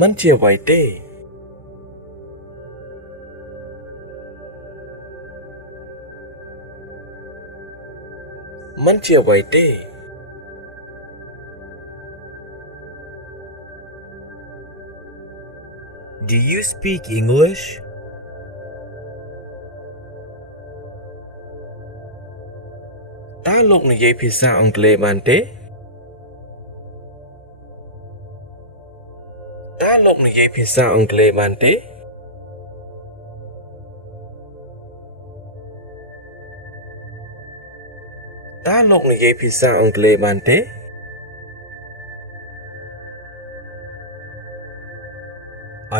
มันជាអ្វីទេมันជាអ្វីទេ Do you speak English? តើលោកនិយាយភាសាអង់គ្លេសបានទេតើលោកនិយាយភាសាអង់គ្លេសបានទេតើលោកនិយាយភាសាអង់គ្លេសបានទេ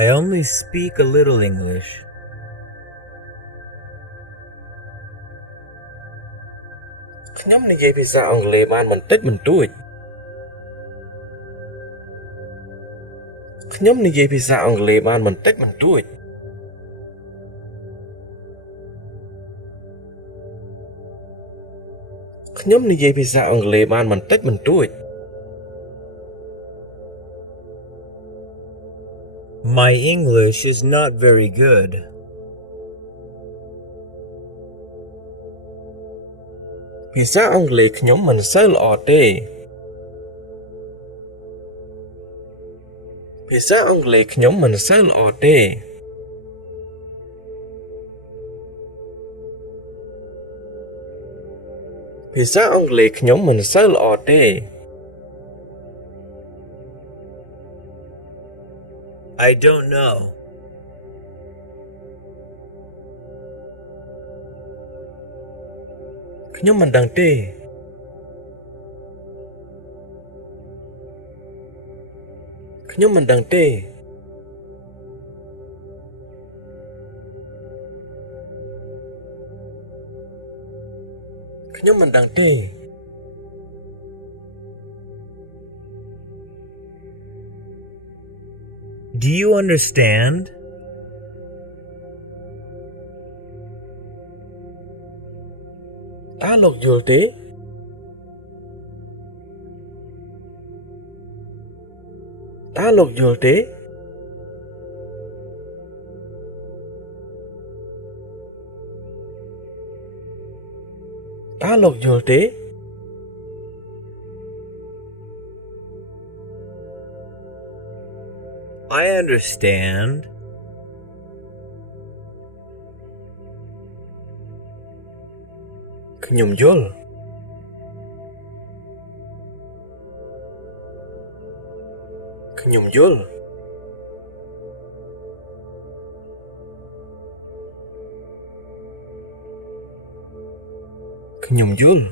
I only speak a little English. ខ្ញុំនិយាយភាសាអង់គ្លេសបានបន្តិចបន្តួចខ្ញុំនិយាយភាសាអង់គ្លេសបានបន្តិចបន្តួចខ្ញុំនិយាយភាសាអង់គ្លេសបានបន្តិចបន្តួច My English is not very good. ភាសាអង់គ្លេសខ្ញុំមិនសូវល្អទេភាសាអង់គ្លេសខ្ញុំមិនសូវល្អទេភាសាអង់គ្លេសខ្ញុំមិនសូវល្អទេ I don't know. ខ្ញុំមិនដឹងទេខ្ញុំមិនដឹងទេខ្ញុំមិនដឹងទេ Do you understand? តើលោកយល់ទេតើលោកយល់ទេតើលោកយល់ទេ I understand. ខ្ញុំយល់ខ្ញុំយល់ខ្ញុំយល់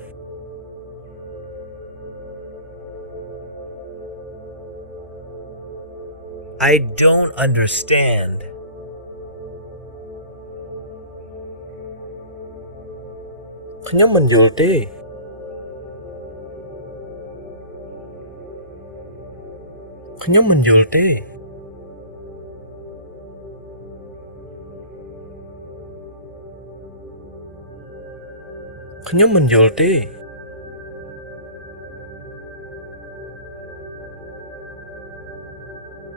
I don't understand. ខ្ញុំមិនយល់ទេខ្ញុំមិនយល់ទេខ្ញុំមិនយល់ទេ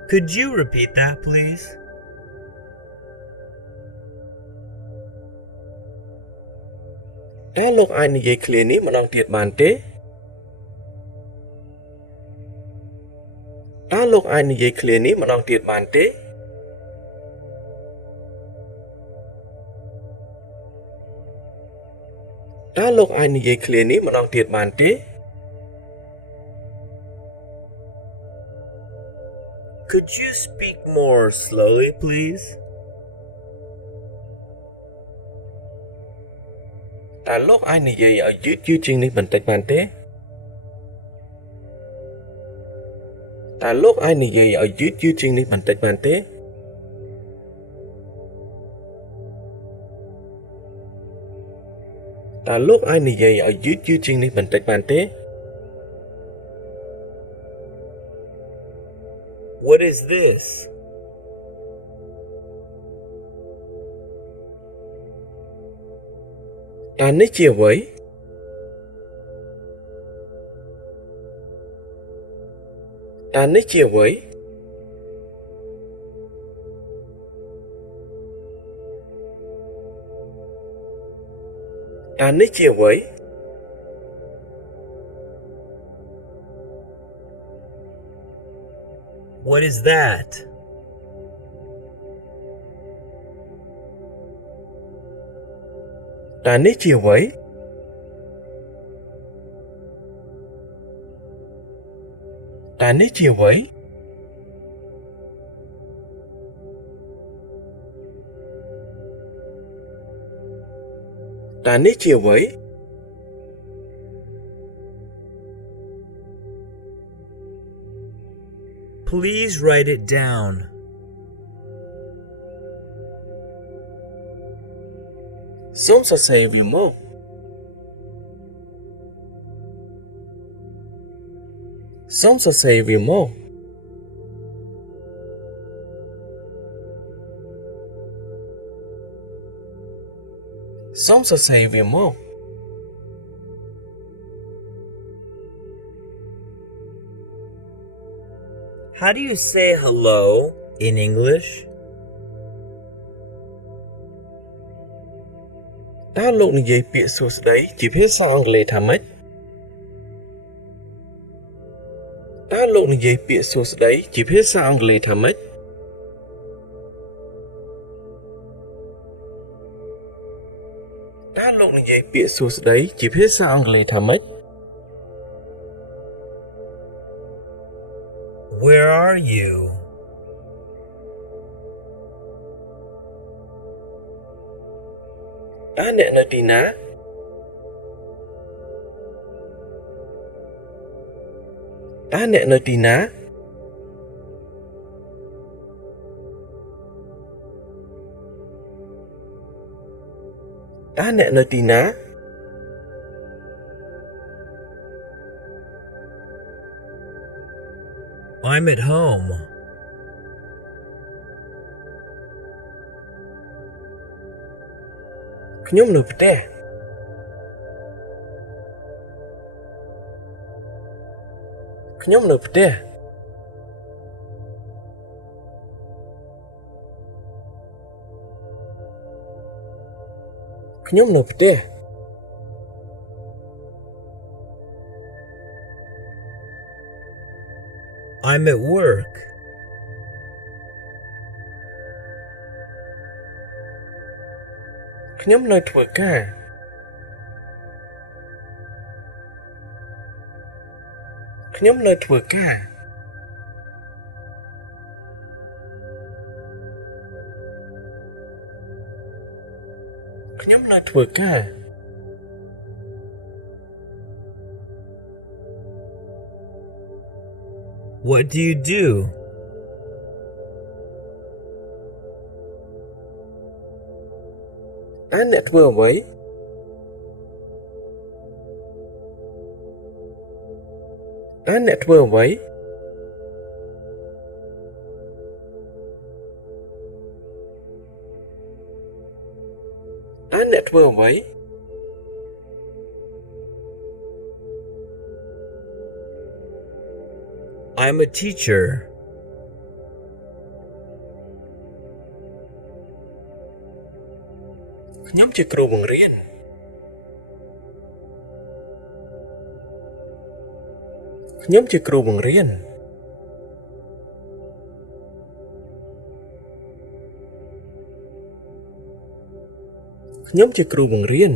Could you repeat that, please? តើលោកអាចនិយាយឃ្លានេះម្ដងទៀតបានទេតើលោកអាចនិយាយឃ្លានេះម្ដងទៀតបានទេតើលោកអាចនិយាយឃ្លានេះម្ដងទៀតបានទេ Could you speak more slowly, please? តើលោកអាចនិយាយឲ្យយឺតៗជាងនេះបន្តិចបានទេតើលោកអាចនិយាយឲ្យយឺតៗជាងនេះបន្តិចបានទេតើលោកអាចនិយាយឲ្យយឺតៗជាងនេះបន្តិចបានទេ What is this? តើនេះជាអ្វីតើនេះជាអ្វី តើនេះជាអ្វី What is that? តើនេះជាអ្វីតើនេះជាអ្វីតើនេះជាអ្វី Please write it down. សូមសរសេរវាមកសូមសរសេរវាមកសូមសរសេរវាមក How do you say hello in English? តើលោកនិយាយពាក្យសួស្តីជាភាសាអង់គ្លេសថាម៉េចតើលោកនិយាយពាក្យសួស្តីជាភាសាអង់គ្លេសថាម៉េចតើលោកនិយាយពាក្យសួស្តីជាភាសាអង់គ្លេសថាម៉េច Where are you? តើអ្នកនៅទីណាតើអ្នកនៅទីណាតើអ្នកនៅទីណា I'm at home. ខ្ញុំនៅផ្ទះខ្ញុំនៅផ្ទះខ្ញុំនៅផ្ទះ I'm at work. ខ្ញុំនៅធ្វើការខ្ញុំនៅធ្វើការខ្ញុំនៅធ្វើការ What do you do? តើអ្នកធ្វើអ្វីតើអ្នកធ្វើអ្វីតើអ្នកធ្វើអ្វី I'm a teacher. ខ្ញុំជាគ្រូបង្រៀនខ្ញុំជាគ្រូបង្រៀនខ្ញុំជាគ្រូបង្រៀន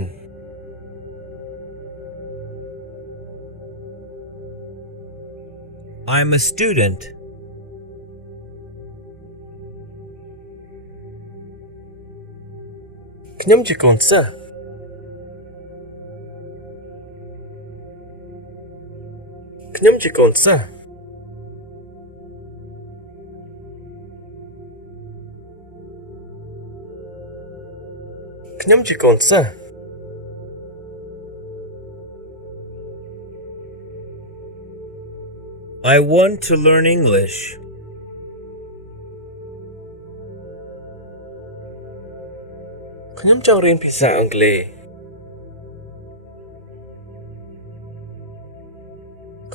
I'm a student. ខ្ញុំជាកូនសិស្សខ្ញុំជាកូនសិស្សខ្ញុំជាកូនសិស្ស I want to learn English. ខ្ញុំចង់រៀនភាសាអង់គ្លេស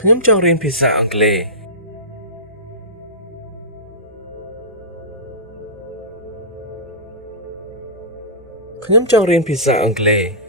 ខ្ញុំចង់រៀនភាសាអង់គ្លេសខ្ញុំចង់រៀនភាសាអង់គ្លេស